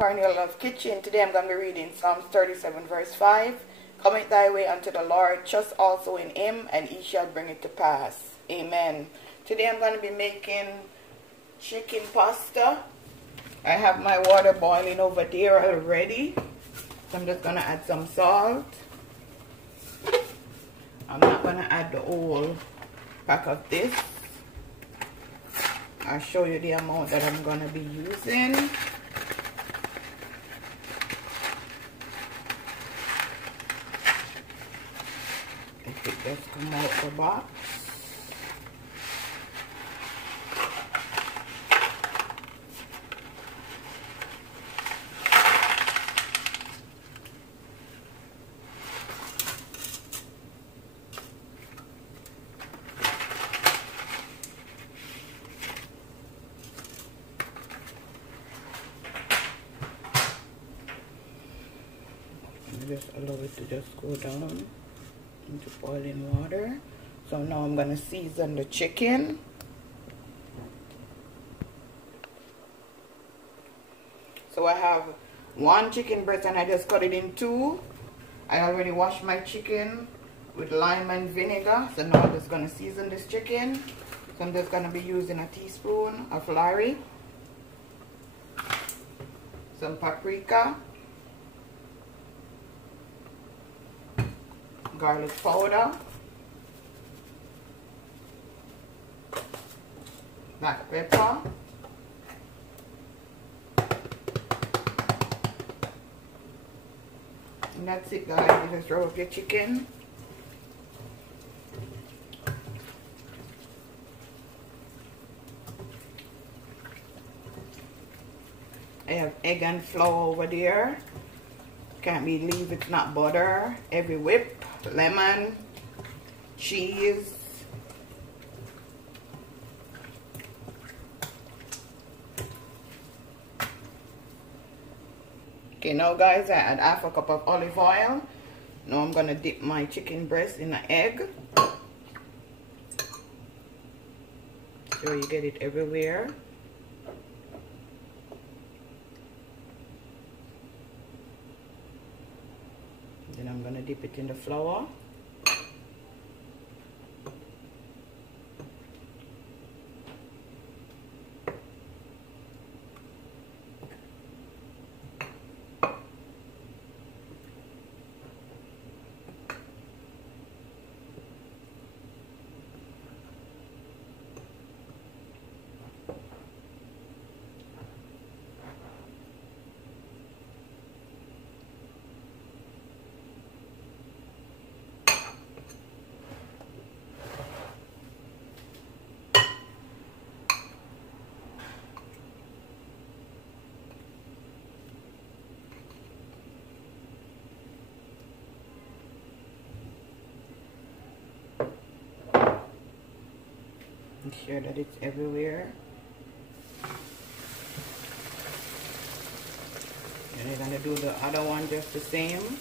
Cornelialove Kitchen. Today I'm going to be reading Psalms 37 verse 5. Commit thy way unto the Lord, trust also in him, and he shall bring it to pass. Amen. Today I'm going to be making chicken pasta. I have my water boiling over there already. So I'm just going to add some salt. I'm not going to add the whole pack of this. I'll show you the amount that I'm going to be using. If it just come out the box. Just allow it to just go down into boiling water. So now I'm going to season the chicken. So I have one chicken breast and I just cut it in two. I already washed my chicken with lime and vinegar. So now I'm just going to season this chicken. So I'm just going to be using a teaspoon of Larry, some paprika, garlic powder, black pepper, and that's it, guys. You just roll up your chicken. I have egg and flour over there. Can't believe it's not butter. Every whip, lemon, cheese. Okay, now guys, I add half a cup of olive oil. Now I'm gonna dip my chicken breast in an egg. So you get it everywhere. Then I'm going to dip it in the flour. Ensure that it's everywhere. And you're going to do the other one just the same.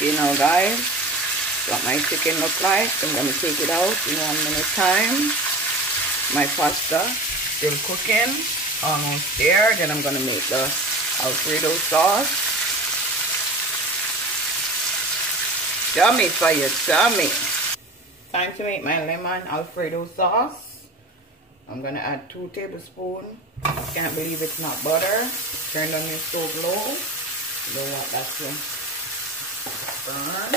You know, guys, what my chicken look like. I'm gonna take it out in 1 minute time. My pasta still cooking, almost there. Then I'm gonna make the Alfredo sauce. Yummy for your tummy. Time to make my lemon Alfredo sauce. I'm gonna add 2 tablespoons. Can't believe it's not butter. Turn on your stove low. You don't want that to burn.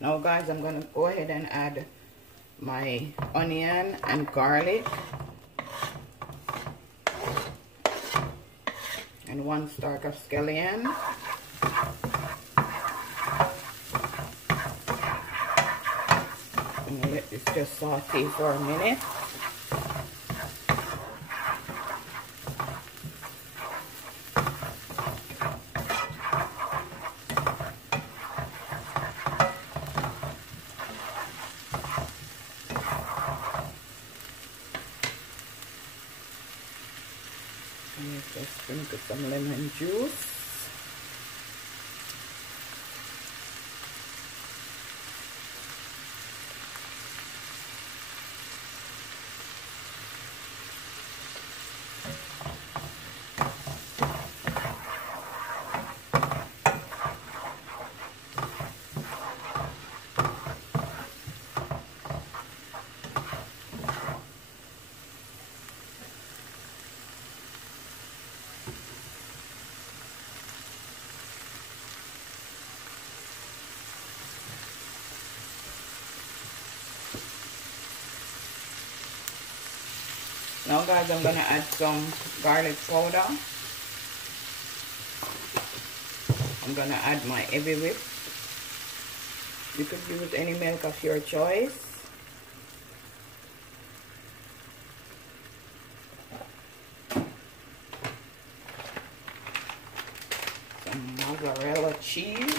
Now guys, I'm gonna go ahead and add my onion and garlic and 1 stalk of scallion. I'm gonna let this just saute for a minute. And just sprinkle some lemon juice. Now guys, I'm gonna add some garlic powder. I'm gonna add my heavy whip. You could use any milk of your choice. Some mozzarella cheese.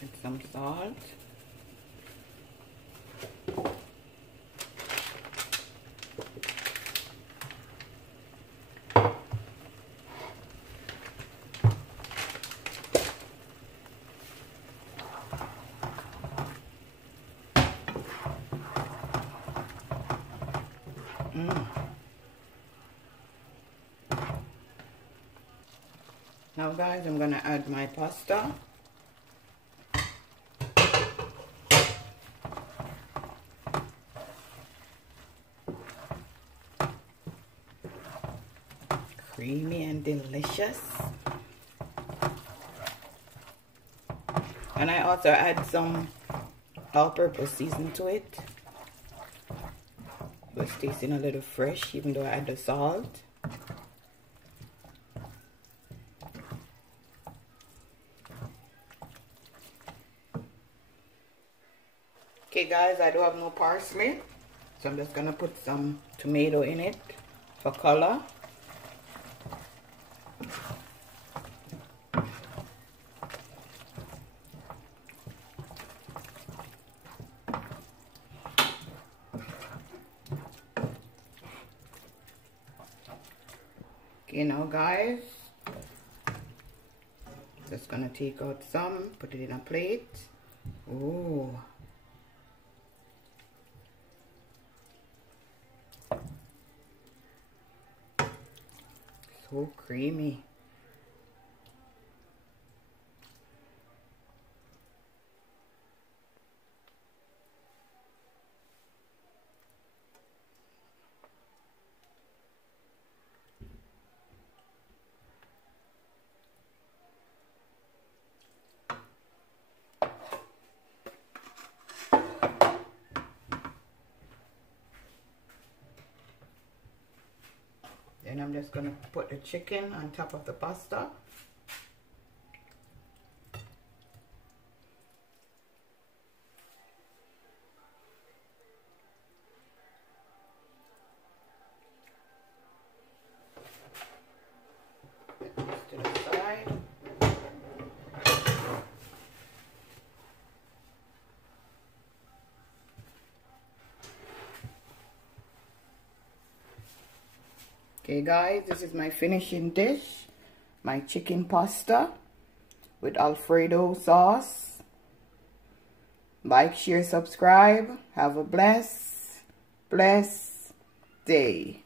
And some salt. Now guys, I'm gonna add my pasta. Creamy and delicious. And I also add some all-purpose seasoning to it. It was tasting a little fresh even though I add the salt. Okay guys, I do have no parsley, so I'm just gonna put some tomato in it for color. Okay, now guys, just gonna take out some, put it in a plate. Oh, so creamy. Then I'm just gonna put the chicken on top of the pasta. Put this to the side. Okay guys, this is my finishing dish, my chicken pasta with Alfredo sauce. Like, share, subscribe. Have a blessed day.